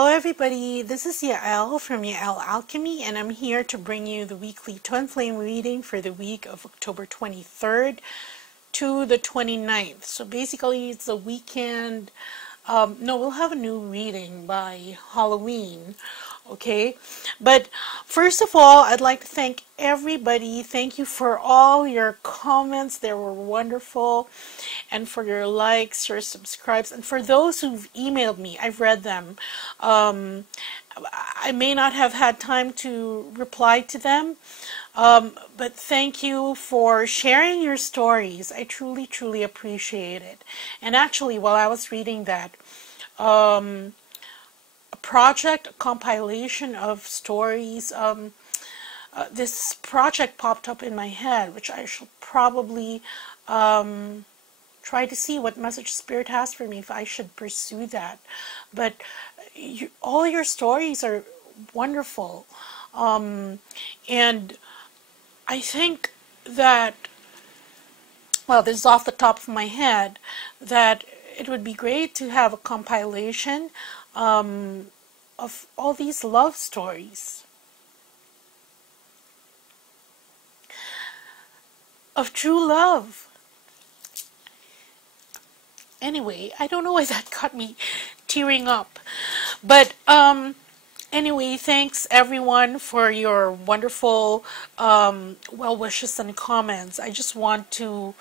Hello everybody, this is Yael from Yael Alchemy, and I'm here to bring you the weekly Twin Flame reading for the week of October 23rd to the 29th. So basically it's a weekend. No, we'll have a new reading by Halloween, okay? But first of all, I'd like to thank everybody. Thank you for all your comments. They were wonderful. And for your likes, your subscribes, and for those who've emailed me, I've read them. I may not have had time to reply to them, but thank you for sharing your stories. I truly, truly appreciate it. And actually, while I was reading that, a compilation of stories, this project popped up in my head, which I shall probably try to see what message Spirit has for me if I should pursue that. But all your stories are wonderful. And I think that, well, this is off the top of my head, that it would be great to have a compilation of all these love stories. Of true love. Anyway, I don't know why that got me tearing up. But anyway, thanks everyone for your wonderful well wishes and comments. I just want to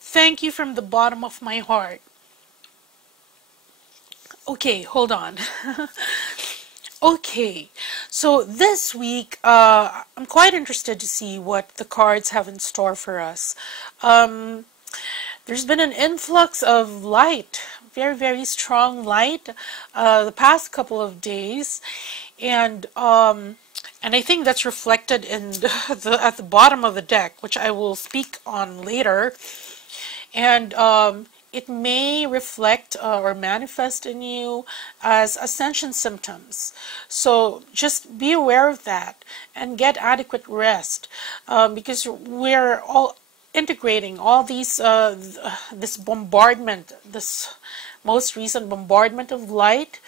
thank you from the bottom of my heart. Okay, hold on. Okay, so this week I'm quite interested to see what the cards have in store for us. There's been an influx of light, very, very strong light, the past couple of days, and I think that's reflected in at the bottom of the deck, which I will speak on later, and it may reflect or manifest in you as ascension symptoms. So just be aware of that and get adequate rest, because we're all integrating all these this bombardment, this most recent bombardment of light,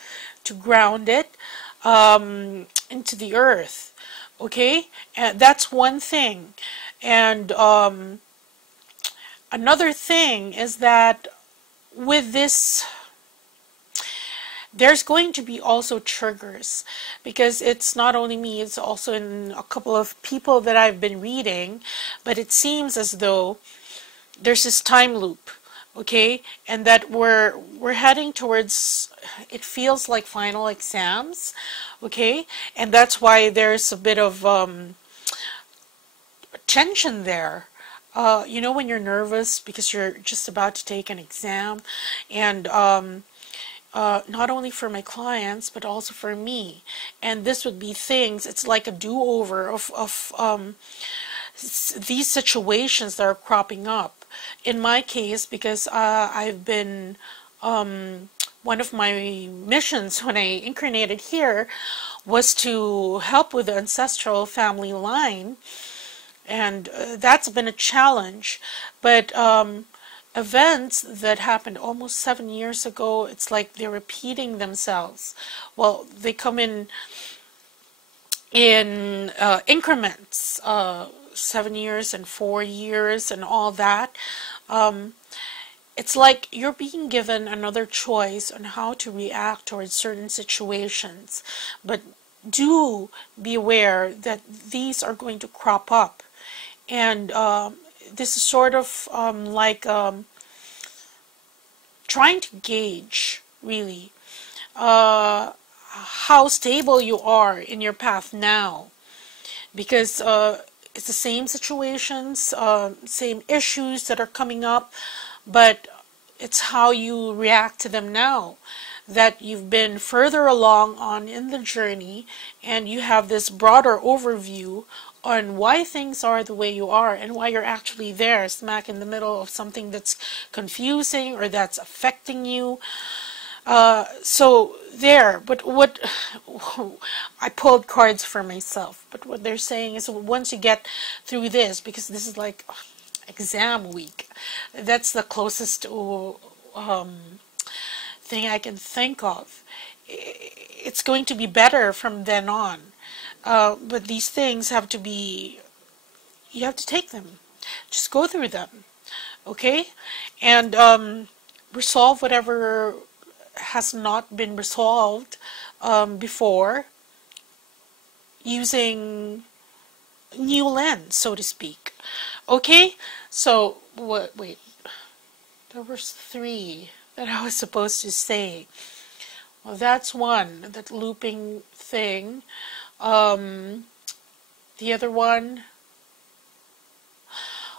to ground it into the earth. Okay, and that's one thing. And another thing is that with this, there's going to be also triggers, because it's not only me, it's also in a couple of people that I've been reading, but it seems as though there's this time loop, okay, and that we're heading towards, it feels like final exams, okay, and that's why there's a bit of tension there. You know, when you're nervous because you're just about to take an exam, and not only for my clients but also for me, and this would be things, it's like a do-over of these situations that are cropping up. In my case, because I've been one of my missions when I incarnated here was to help with the ancestral family line. And that's been a challenge, but events that happened almost 7 years ago, it's like they're repeating themselves. Well, they come in increments, 7 years and 4 years and all that. It's like you're being given another choice on how to react towards certain situations, but do be aware that these are going to crop up. And this is sort of like trying to gauge, really, how stable you are in your path now. Because it's the same situations, same issues that are coming up, but it's how you react to them now. That you've been further along on in the journey, and you have this broader overview on why things are the way you are, and why you're actually there, smack in the middle of something that's confusing or that's affecting you. So there, but what I pulled cards for myself, but what they're saying is once you get through this, because this is like exam week, that's the closest thing I can think of. It's going to be better from then on. But these things have to be, you have to take them. Just go through them. Okay? And resolve whatever has not been resolved before, using new lens, so to speak. Okay? So, wait. There was 3 that I was supposed to say. Well, that's one, that looping thing. The other one,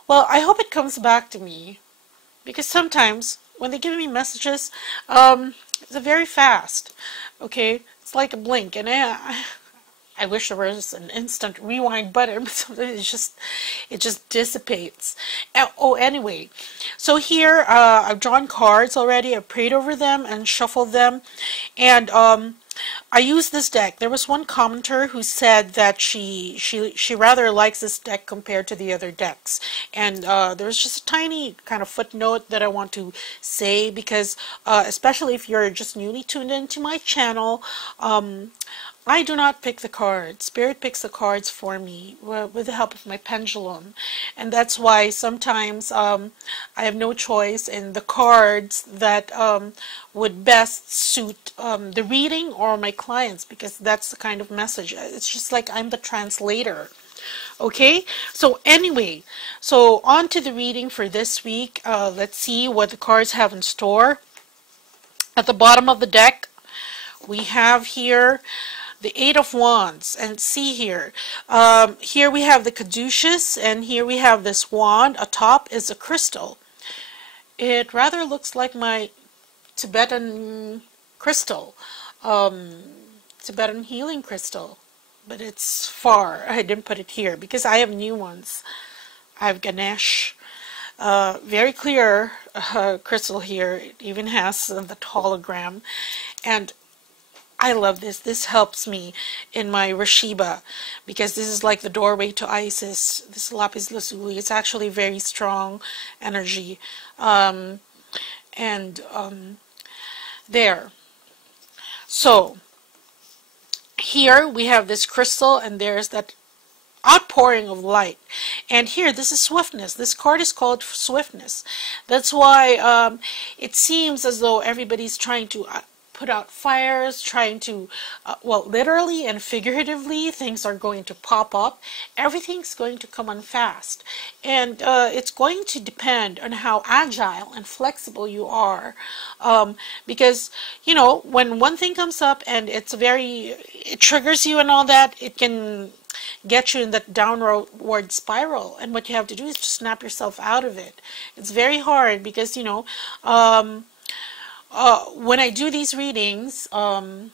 well, I hope it comes back to me, because sometimes when they give me messages, it's very fast. Okay, it's like a blink, and I wish there was an instant rewind button, but sometimes it just dissipates. Oh, anyway, so here I've drawn cards already. I prayed over them and shuffled them, and I used this deck. There was one commenter who said that she rather likes this deck compared to the other decks, and there's just a tiny kind of footnote that I want to say, because especially if you're just newly tuned into my channel, I do not pick the cards. Spirit picks the cards for me with the help of my pendulum. And that's why sometimes I have no choice in the cards that would best suit the reading or my clients, because that's the kind of message. It's just like I'm the translator. Okay, so anyway, so on to the reading for this week. Let's see what the cards have in store. At the bottom of the deck, we have here the 8 of Wands, and see here, here we have the caduceus, and here we have this wand. Atop is a crystal. It rather looks like my Tibetan crystal, Tibetan healing crystal, but it's far. I didn't put it here because I have new ones. I have Ganesh, very clear crystal here. It even has the hologram, and I love this. This helps me in my RASHEEBA, because this is like the doorway to Isis. This lapis lazuli. It's actually very strong energy. There. So, here we have this crystal, and there's that outpouring of light. And here, this is swiftness. This card is called swiftness. That's why it seems as though everybody's trying to put out fires, trying to, well, literally and figuratively, things are going to pop up. Everything's going to come on fast. And it's going to depend on how agile and flexible you are. Because, you know, when one thing comes up and it triggers you and all that, it can get you in that downward spiral. And what you have to do is to snap yourself out of it. It's very hard because, you know, when I do these readings, no,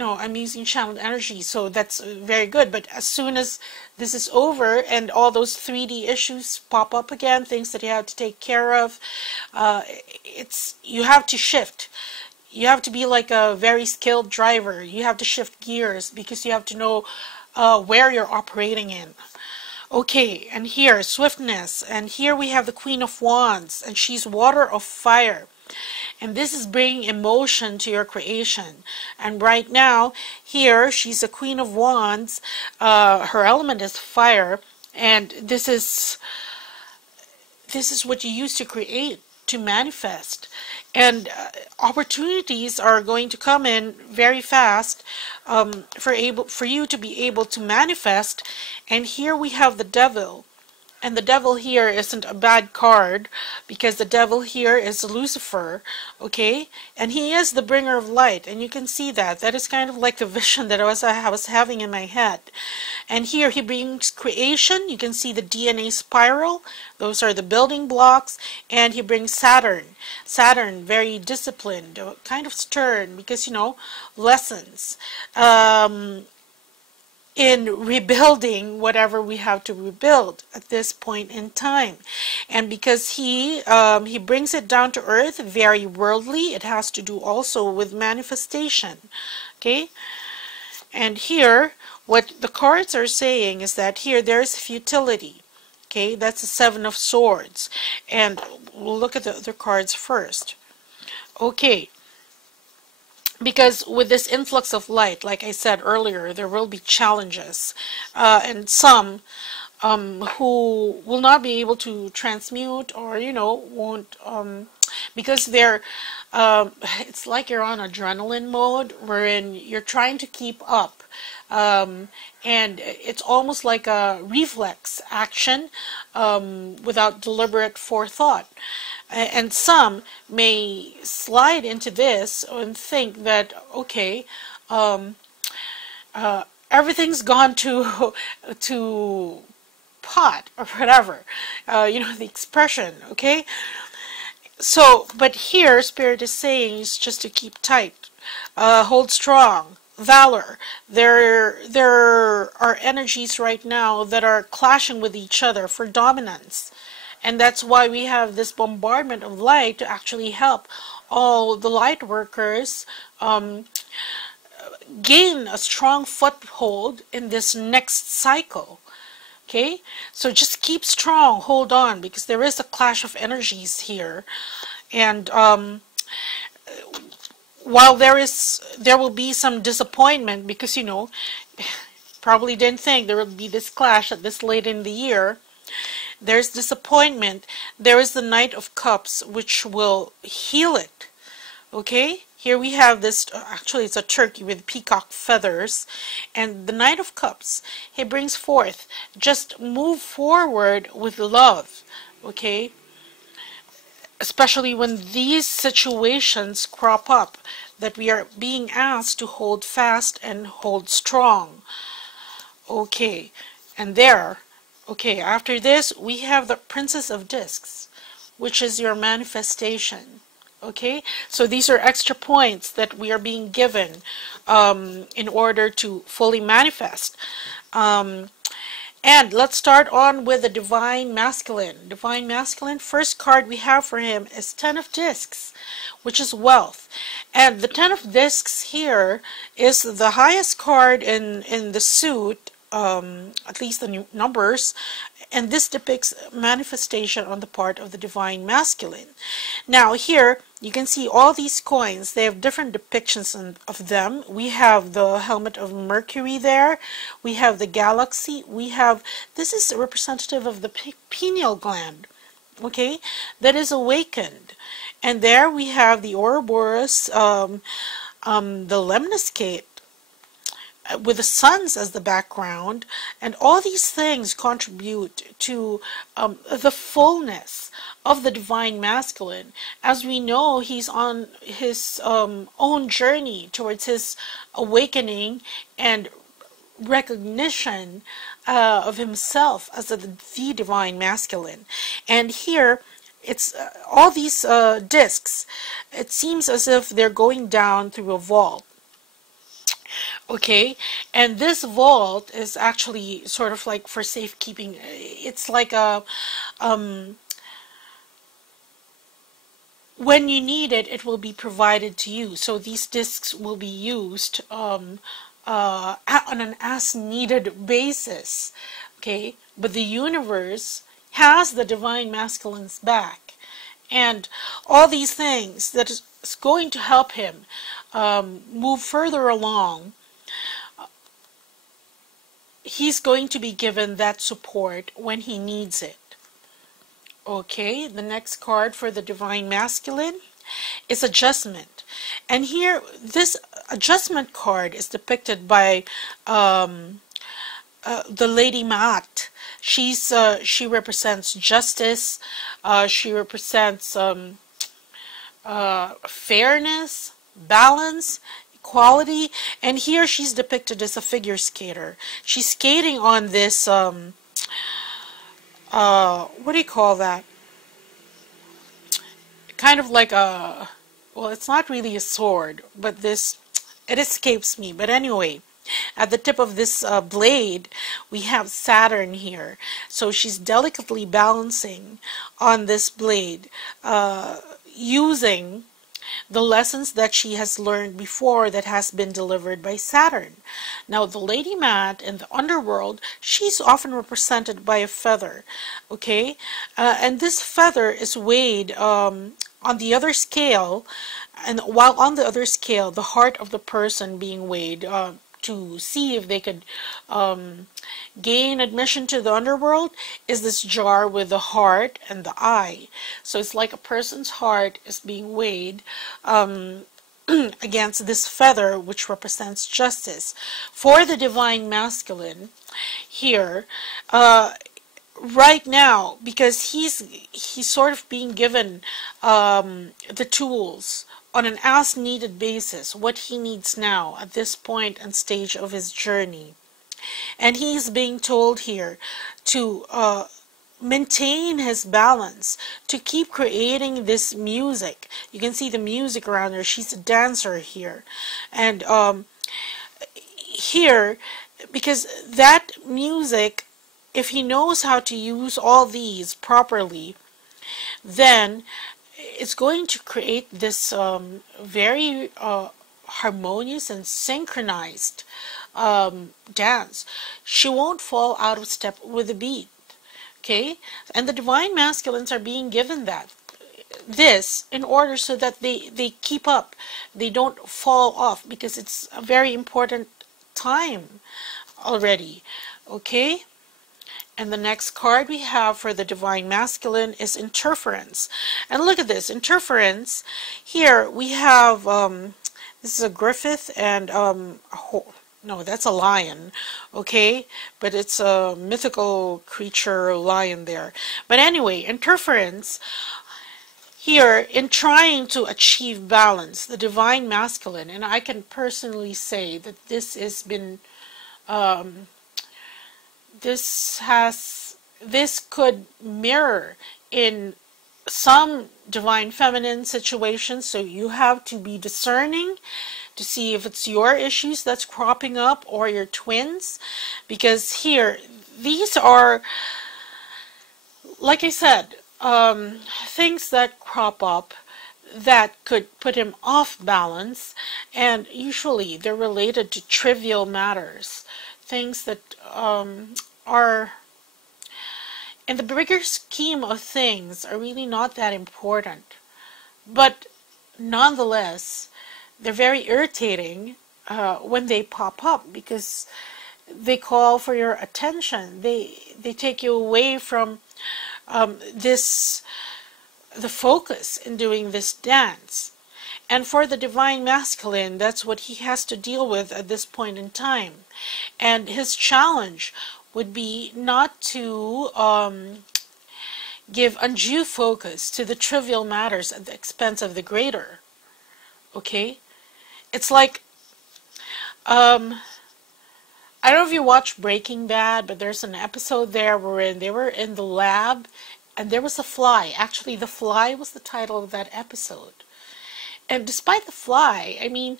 I'm using channeled energy, so that's very good. But as soon as this is over and all those 3D issues pop up again, things that you have to take care of, you have to shift. You have to be like a very skilled driver. You have to shift gears because you have to know where you're operating in. Okay, and here, swiftness. And here we have the Queen of Wands, and she's water of fire. And this is bringing emotion to your creation. And right now, here, she's a Queen of Wands. Her element is fire. And this is what you use to create, to manifest. And opportunities are going to come in very fast for you to be able to manifest. And here we have the Devil. And the Devil here isn't a bad card, because the Devil here is Lucifer, okay? And he is the bringer of light, and you can see that. That is kind of like the vision that I was having in my head. And here he brings creation. You can see the DNA spiral. Those are the building blocks. And he brings Saturn. Saturn, very disciplined, kind of stern, because, you know, lessons. In rebuilding whatever we have to rebuild at this point in time. And because he brings it down to earth, very worldly, it has to do also with manifestation. Okay? And here, what the cards are saying is that here there's futility. Okay? That's the 7 of Swords. And we'll look at the other cards first. Okay. because with this influx of light, like I said earlier, there will be challenges, and some who will not be able to transmute, or won't, because they're it's like you're on adrenaline mode wherein you're trying to keep up, and it's almost like a reflex action without deliberate forethought. And some may slide into this and think that, okay, everything's gone to pot or whatever, the expression, okay? So, but here Spirit is saying is just to keep tight, hold strong, valor. There are energies right now that are clashing with each other for dominance. And that's why we have this bombardment of light to actually help all the light workers gain a strong foothold in this next cycle. Okay, so just keep strong, hold on, because there is a clash of energies here. And while there will be some disappointment, because probably didn't think there would be this clash at this late in the year. There's disappointment. There is the Knight of Cups, which will heal it. Okay, here we have this, actually it's a turkey with peacock feathers, and the Knight of Cups, he brings forth, just move forward with love, okay, especially when these situations crop up, that we are being asked to hold fast and hold strong. Okay, and okay, after this we have the Princess of Discs, which is your manifestation. Okay, so these are extra points that we are being given in order to fully manifest. And let's start on with the Divine Masculine. Divine Masculine, first card we have for him is Ten of Discs, which is wealth. And the Ten of Discs here is the highest card in the suit, at least the numbers, and this depicts manifestation on the part of the Divine Masculine. Now here you can see all these coins, they have different depictions of them. We have the helmet of Mercury there, we have the galaxy, we have, this is representative of the pineal gland, okay, that is awakened. And there we have the Ouroboros, the lemniscate, with the suns as the background, and all these things contribute to the fullness of the Divine Masculine. As we know, he's on his own journey towards his awakening and recognition of himself as the Divine Masculine. And here it's all these discs, it seems as if they're going down through a vault. Okay, and this vault is actually sort of like for safekeeping. It's like a when you need it, it will be provided to you. So these discs will be used on an as-needed basis. Okay, but the universe has the Divine Masculine's back, and all these things that is going to help him move further along. He's going to be given that support when he needs it. Okay, the next card for the Divine Masculine is Adjustment. And here, this Adjustment card is depicted by the Lady Maat. She represents justice, she represents fairness, balance, equality, and here she's depicted as a figure skater. She's skating on this what do you call that? Kind of like a, well, it's not really a sword, but this, it escapes me, but anyway, at the tip of this blade we have Saturn here, so she's delicately balancing on this blade, using the lessons that she has learned before that has been delivered by Saturn. Now the Lady Maat in the underworld, she's often represented by a feather, okay, and this feather is weighed on the other scale, and while on the other scale, the heart of the person being weighed to see if they could gain admission to the underworld is this jar with the heart and the eye. So it's like a person's heart is being weighed against this feather, which represents justice. For the divine masculine here, right now, because he's sort of being given the tools on an as-needed basis, what he needs now at this point and stage of his journey. And he's being told here to maintain his balance, to keep creating this music. You can see the music around her. She's a dancer here. And here, because that music, if he knows how to use all these properly, then it's going to create this very harmonious and synchronized dance. She won't fall out of step with the beat. Okay? And the divine masculines are being given this in order so that they keep up. They don't fall off, because it's a very important time already. Okay? And the next card we have for the divine masculine is interference. And look at this, interference. Here we have, this is a griffith and, no, that's a lion, okay? But it's a mythical creature, lion there. But anyway, interference, here, in trying to achieve balance, the divine masculine, and I can personally say that this has been, this could mirror in some divine feminine situations, so you have to be discerning to see if it's your issues that's cropping up or your twins, because here, these are, like I said, things that crop up that could put him off balance, and usually they're related to trivial matters, things that are, in the bigger scheme of things, are really not that important. But nonetheless, they're very irritating when they pop up, because they call for your attention. They take you away from the focus in doing this dance. And for the divine masculine, that's what he has to deal with at this point in time. And his challenge would be not to give undue focus to the trivial matters at the expense of the greater. Okay? It's like, I don't know if you watch Breaking Bad, but there's an episode there wherein they were in the lab and there was a fly. Actually, the fly was the title of that episode. And despite the fly, I mean,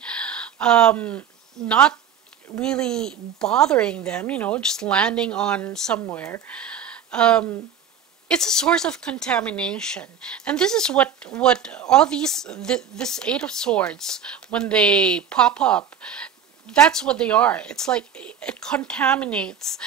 not really bothering them, you know, just landing on somewhere, it's a source of contamination. And this is what all these, this Eight of Swords, when they pop up, that's what they are. It's like it contaminates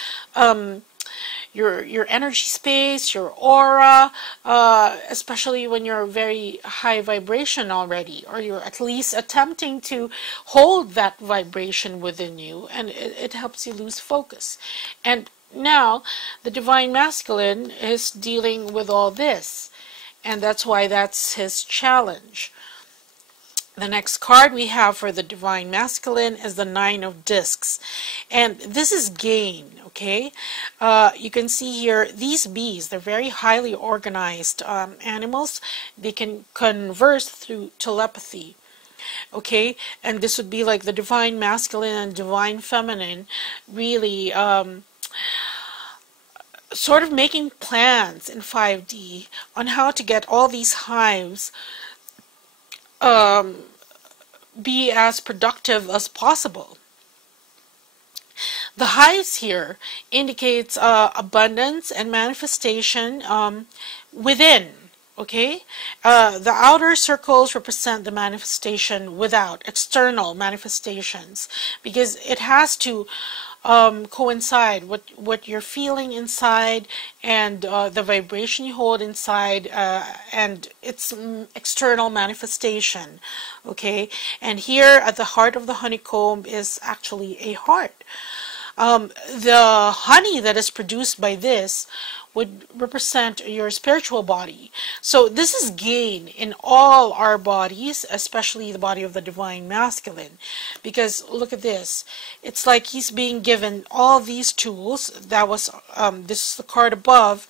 your energy space, your aura, especially when you're very high vibration already, or you're at least attempting to hold that vibration within you, and it helps you lose focus. And now the divine masculine is dealing with all this, and that's why that's his challenge. The next card we have for the divine masculine is the Nine of Discs, and this is gain. Okay, you can see here these bees, they're very highly organized animals. They can converse through telepathy. Okay, and this would be like the divine masculine and divine feminine really sort of making plans in 5D on how to get all these hives be as productive as possible. The hives here indicates abundance and manifestation within. Okay, the outer circles represent the manifestation without external manifestations, because it has to coincide what you're feeling inside and the vibration you hold inside and its external manifestation. Okay, and here at the heart of the honeycomb is actually a heart. The honey that is produced by this would represent your spiritual body. So this is gain in all our bodies, especially the body of the divine masculine. Because look at this. It's like he's being given all these tools. That was this is the card above,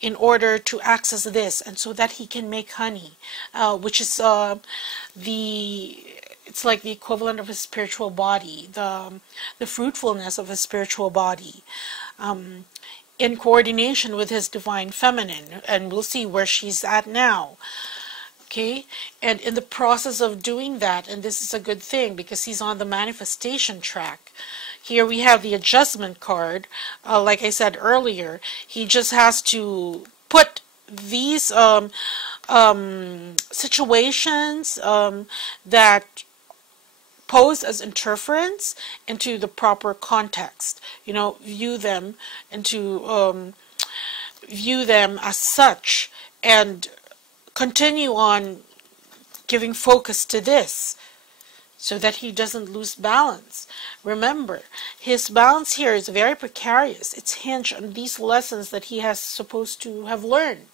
in order to access this, and so that he can make honey, which is it's like the equivalent of his spiritual body, the fruitfulness of his spiritual body, in coordination with his divine feminine, and we'll see where she's at now. Okay, and in the process of doing that, and this is a good thing because he's on the manifestation track. Here we have the adjustment card. Like I said earlier, he just has to put these situations that pose as interference into the proper context. You know, view them as such, and continue on giving focus to this, so that he doesn't lose balance. Remember, his balance here is very precarious. It's hinged on these lessons that he has supposed to have learned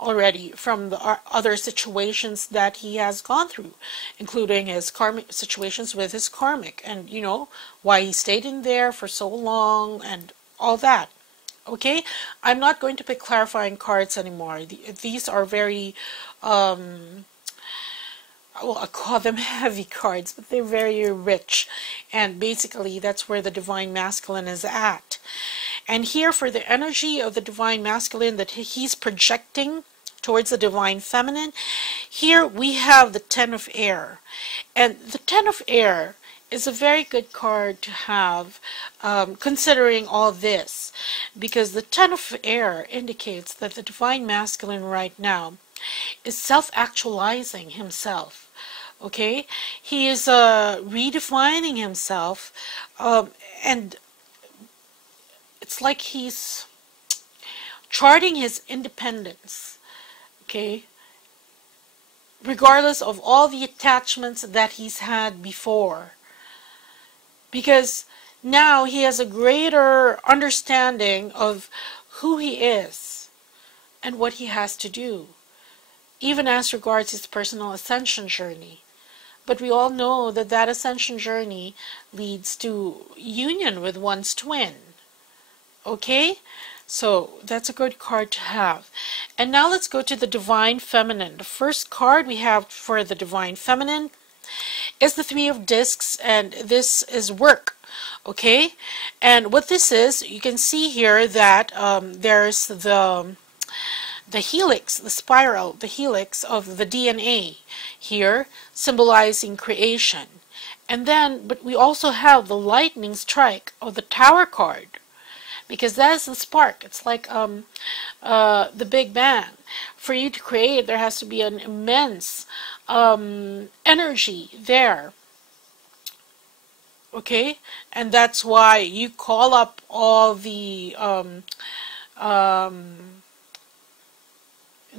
already from the other situations that he has gone through, including his karmic situations with his karmic, and you know, why he stayed in there for so long and all that. Okay, I'm not going to pick clarifying cards anymore. These are very well, I call them heavy cards, but they're very rich, and basically that's where the divine masculine is at. And here, for the energy of the divine masculine that he's projecting towards the divine feminine, here we have the Ten of Air. And the Ten of Air is a very good card to have, considering all this, because the Ten of Air indicates that the divine masculine right now is self-actualizing himself. Okay, he is redefining himself, and it's like he's charting his independence, okay, regardless of all the attachments that he's had before, because now he has a greater understanding of who he is and what he has to do, even as regards his personal ascension journey. But we all know that that ascension journey leads to union with one's twin. Okay? So that's a good card to have. And now let's go to the divine feminine. The first card we have for the divine feminine is the Three of Discs, and this is work. Okay? And what this is, you can see here that there's the helix, the spiral, the helix of the DNA here, symbolizing creation. And then, but we also have the lightning strike of the Tower card, because that's the spark. It's like the Big Bang. For you to create, there has to be an immense energy there. Okay? And that's why you call up all the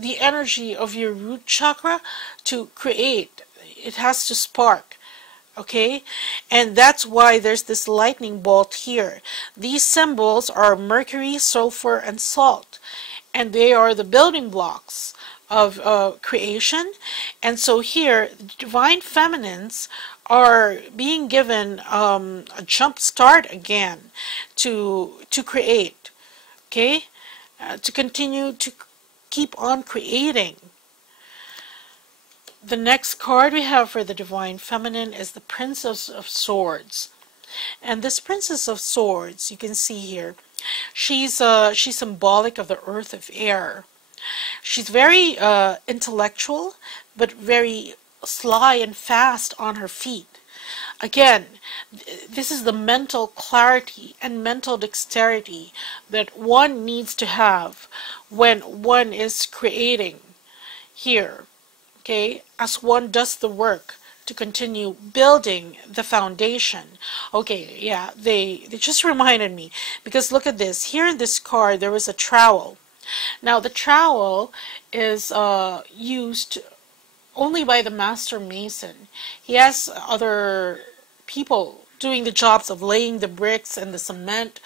energy of your root chakra to create. It has to spark. Okay, and that's why there's this lightning bolt here. These symbols are Mercury, sulfur, and salt, and they are the building blocks of creation. And so here, the divine feminines are being given a jump start again to create. Okay, to continue to keep on creating. The next card we have for the divine feminine is the Princess of Swords. And this Princess of Swords, you can see here, she's symbolic of the earth of air. She's very intellectual, but very sly and fast on her feet. Again, this is the mental clarity and mental dexterity that one needs to have when one is creating. here, okay, as one does the work to continue building the foundation. Okay, yeah, they just reminded me, because look at this. Here in this card, there was a trowel. Now, the trowel is used only by the master mason. He has other people doing the jobs of laying the bricks and the cement.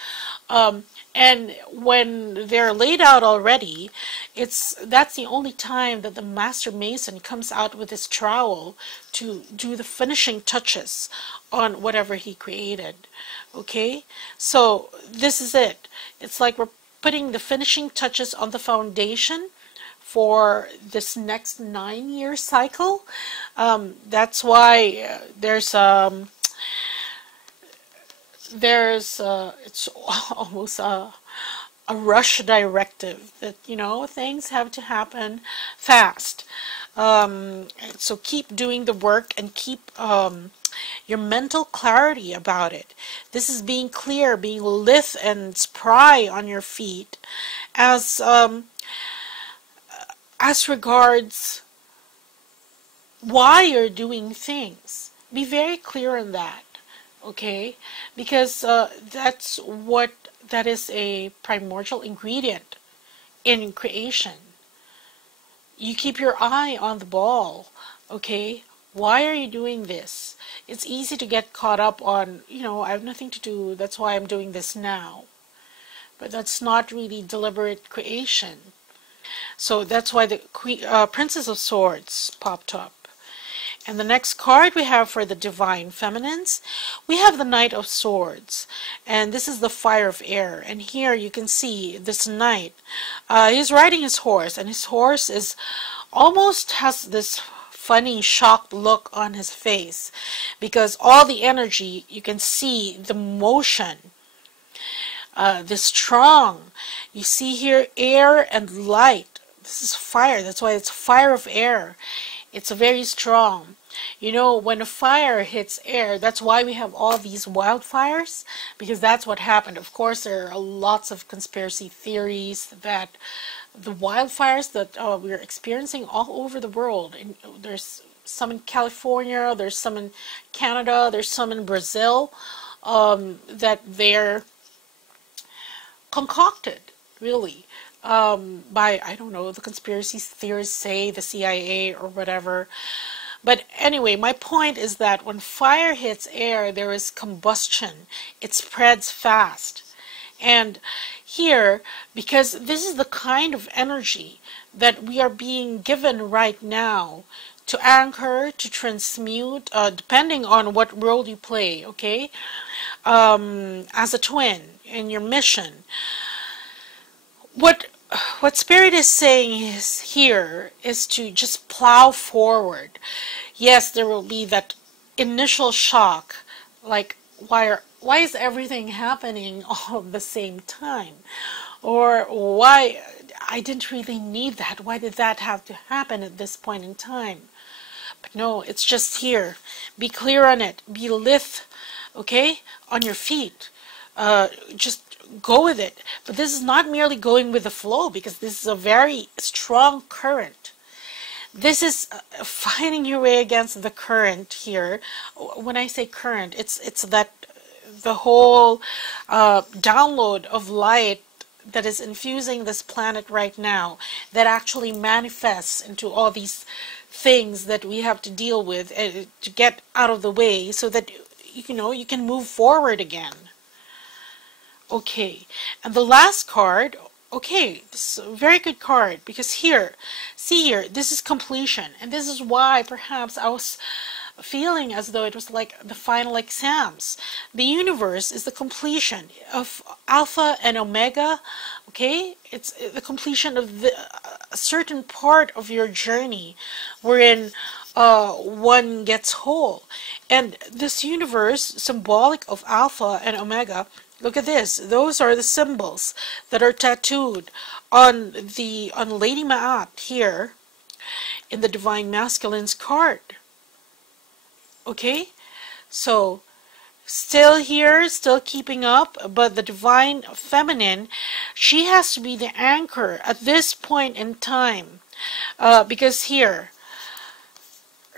And when they're laid out already, that's the only time that the master mason comes out with his trowel to do the finishing touches on whatever he created. Okay, so this is it. It's like we're putting the finishing touches on the foundation for this next 9-year cycle. That's why it's almost a rush directive that, you know, things have to happen fast. So keep doing the work and keep your mental clarity about it. This is being clear, being lithe and spry on your feet as regards why you're doing things. Be very clear on that, okay? Because that is a primordial ingredient in creation. You keep your eye on the ball, okay? Why are you doing this? It's easy to get caught up on, you know, I have nothing to do, that's why I'm doing this now. But that's not really deliberate creation. So that's why the Princess of Swords popped up. And the next card we have for the Divine Feminines, we have the Knight of Swords. And this is the Fire of Air. And here you can see this knight. He's riding his horse, and his horse is almost has this funny shocked look on his face, because all the energy, you can see the motion, the strong. You see here air and light. This is fire. That's why it's Fire of Air. It's very strong. You know, when a fire hits air, that's why we have all these wildfires, because that's what happened. Of course, there are lots of conspiracy theories that the wildfires that we're experiencing all over the world, and there's some in California, there's some in Canada, there's some in Brazil, that they're concocted, really, by, I don't know, the conspiracy theorists say the CIA or whatever. But anyway, my point is that when fire hits air, there is combustion. It spreads fast. And here, because this is the kind of energy that we are being given right now to anchor, to transmute, depending on what role you play, okay, as a twin in your mission. What Spirit is saying is here is to just plow forward. Yes, there will be that initial shock, like why is everything happening all at the same time? Or why, I didn't really need that. Why did that have to happen at this point in time? But no, it's just here. Be clear on it. Be lithe, okay, on your feet. Just go with it. But this is not merely going with the flow, because this is a very strong current. This is finding your way against the current here. When I say current, it's that the whole download of light that is infusing this planet right now, that actually manifests into all these things that we have to deal with to get out of the way, so that, you know, you can move forward again. Okay, and the last card, okay, this is a very good card, because here, see here, this is completion. And this is why perhaps I was feeling as though it was like the final exams. The universe is the completion of Alpha and Omega, okay? It's the completion of a certain part of your journey wherein one gets whole. And this universe, symbolic of Alpha and Omega, look at this. Those are the symbols that are tattooed on Lady Ma'at here in the Divine Masculine's card. Okay? So still here, still keeping up, but the divine feminine, she has to be the anchor at this point in time, because here,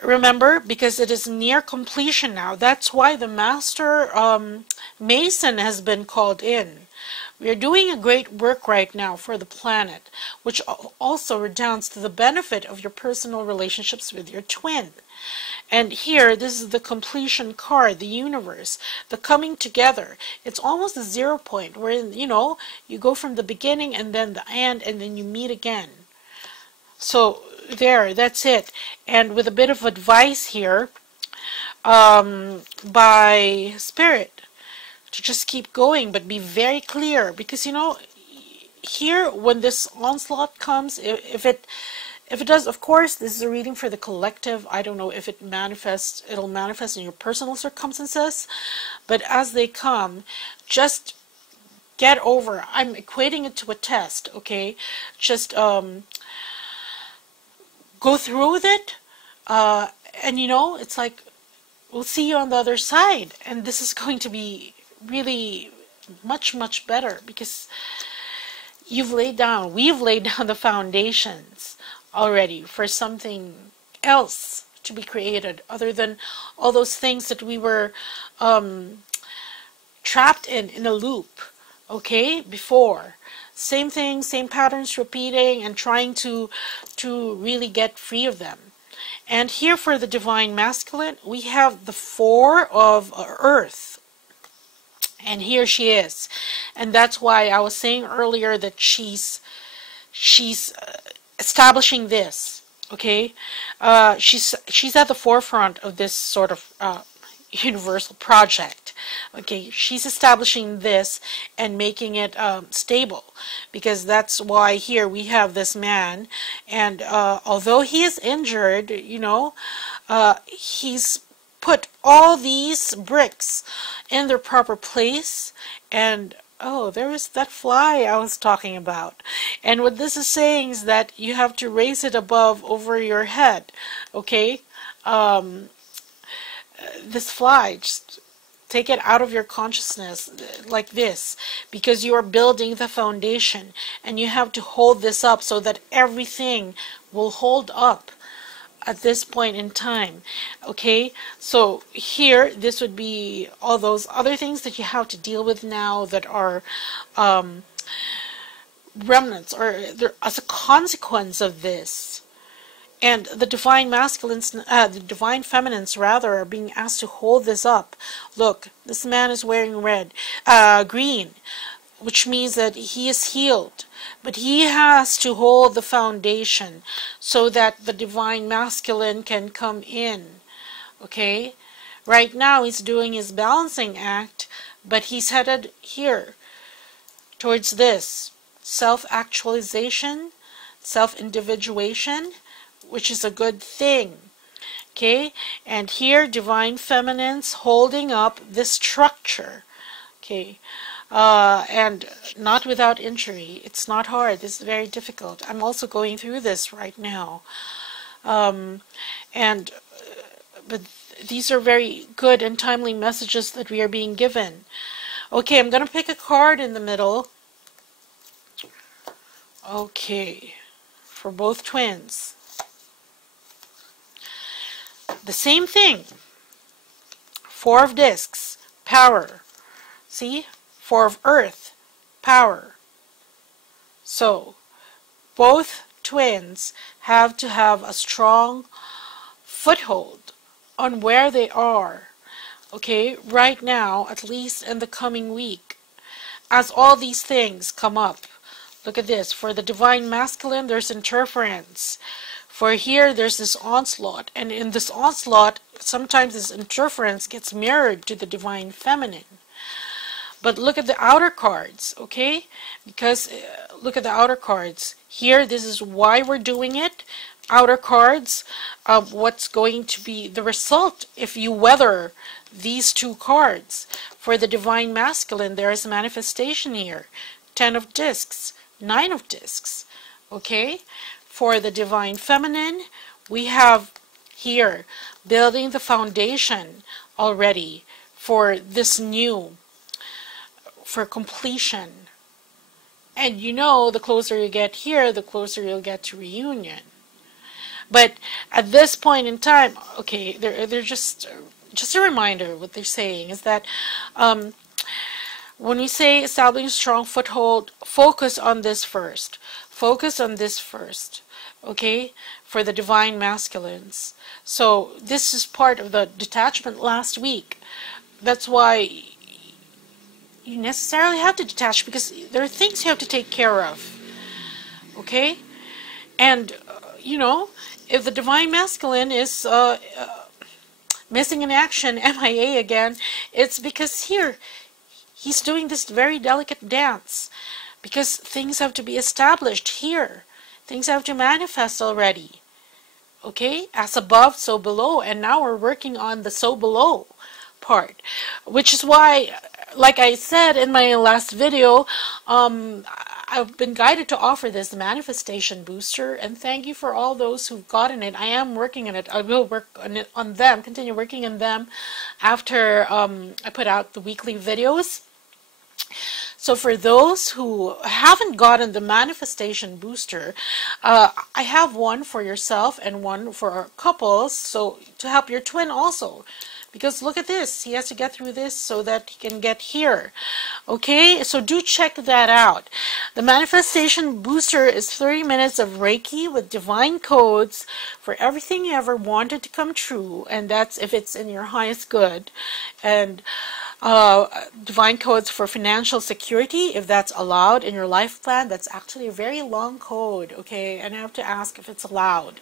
remember, because it is near completion now. That's why the master mason has been called in. We are doing a great work right now for the planet, which also redounds to the benefit of your personal relationships with your twin. And here, this is the completion card, the universe, the coming together. It's almost a 0 point where, you know, you go from the beginning and then the end and then you meet again. So there, that's it. And with a bit of advice here by Spirit, to just keep going, but be very clear, because, you know, here when this onslaught comes, if it does, of course, this is a reading for the collective. I don't know if it manifests, it'll manifest in your personal circumstances, but as they come, just get over. I'm equating it to a test, okay? Just go through with it, and you know, it's like, we'll see you on the other side, and this is going to be really much, much better, because we've laid down the foundations already for something else to be created, other than all those things that we were trapped in a loop, okay, before. Same thing, same patterns repeating, and trying to really get free of them. And here for the divine masculine, we have the 4 of Earth. And here she is. And that's why I was saying earlier that she's establishing this, okay? She's at the forefront of this sort of universal project, okay? She's establishing this and making it stable, because that's why here we have this man, and although he is injured, you know, he's put all these bricks in their proper place, and oh, there is that fly I was talking about. And what this is saying is that you have to raise it above over your head, okay? This fly, just take it out of your consciousness like this, because you are building the foundation, and you have to hold this up so that everything will hold up at this point in time, okay? So here, this would be all those other things that you have to deal with now that are remnants, or as a consequence of this. And the divine masculines, the divine feminines rather, are being asked to hold this up. Look, this man is wearing green, which means that he is healed. But he has to hold the foundation so that the divine masculine can come in, okay? Right now he's doing his balancing act, but he's headed here towards this self-actualization, self-individuation, which is a good thing, okay? And here, divine feminines holding up this structure, okay? And not without injury. It's not hard. This is very difficult. I'm also going through this right now. But these are very good and timely messages that we are being given. Okay, I'm going to pick a card in the middle. Okay, for both twins. The same thing. 4 of discs, power. See? 4 of earth, power. So, both twins have to have a strong foothold on where they are, okay, right now, at least in the coming week, as all these things come up. Look at this. For the divine masculine, there's interference. For here, there's this onslaught. And in this onslaught, sometimes this interference gets mirrored to the divine feminine. But look at the outer cards, okay? Because look at the outer cards. Here, this is why we're doing it. Outer cards of what's going to be the result if you weather these 2 cards. For the divine masculine, there is a manifestation here. 10 of discs, 9 of discs, okay? For the divine feminine, we have here building the foundation already for this new, for completion. And you know, the closer you get here, the closer you'll get to reunion. But at this point in time, okay, they're just a reminder. What they're saying is that when we say establishing strong foothold, focus on this first. Focus on this first, okay, for the divine masculines. So this is part of the detachment last week. That's why you necessarily have to detach, because there are things you have to take care of, okay? And, you know, if the divine masculine is missing in action, MIA again, it's because here, he's doing this very delicate dance, because things have to be established here. Things have to manifest already, okay? As above, so below, and now we're working on the so below part, which is why, like I said in my last video, I've been guided to offer this manifestation booster, and thank you for all those who've gotten it. I am working on it. I will work on it, on them, continue working on them after I put out the weekly videos. So for those who haven't gotten the manifestation booster, I have one for yourself and one for couples, so to help your twin also. Because look at this, he has to get through this so that he can get here. Okay, so do check that out. The manifestation booster is 30 minutes of Reiki with divine codes for everything you ever wanted to come true, and that's if it's in your highest good. And divine codes for financial security, if that's allowed in your life plan. That's actually a very long code, okay, and I have to ask if it's allowed,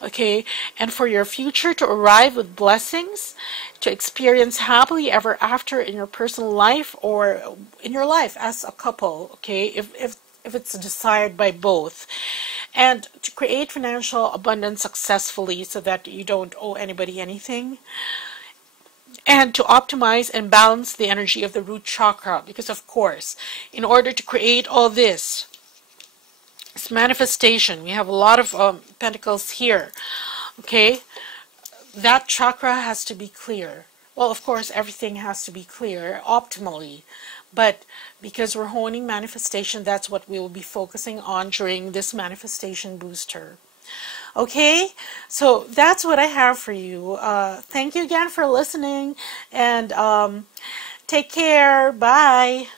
okay. And for your future to arrive with blessings, to experience happily ever after in your personal life or in your life as a couple, okay, if it's desired by both, and to create financial abundance successfully so that you don't owe anybody anything, and to optimize and balance the energy of the root chakra, because of course, in order to create all this, it's manifestation. We have a lot of pentacles here, okay? That chakra has to be clear. Well, of course, everything has to be clear optimally, but because we're honing manifestation, that's what we will be focusing on during this manifestation booster. Okay, so that's what I have for you. Thank you again for listening, and take care. Bye.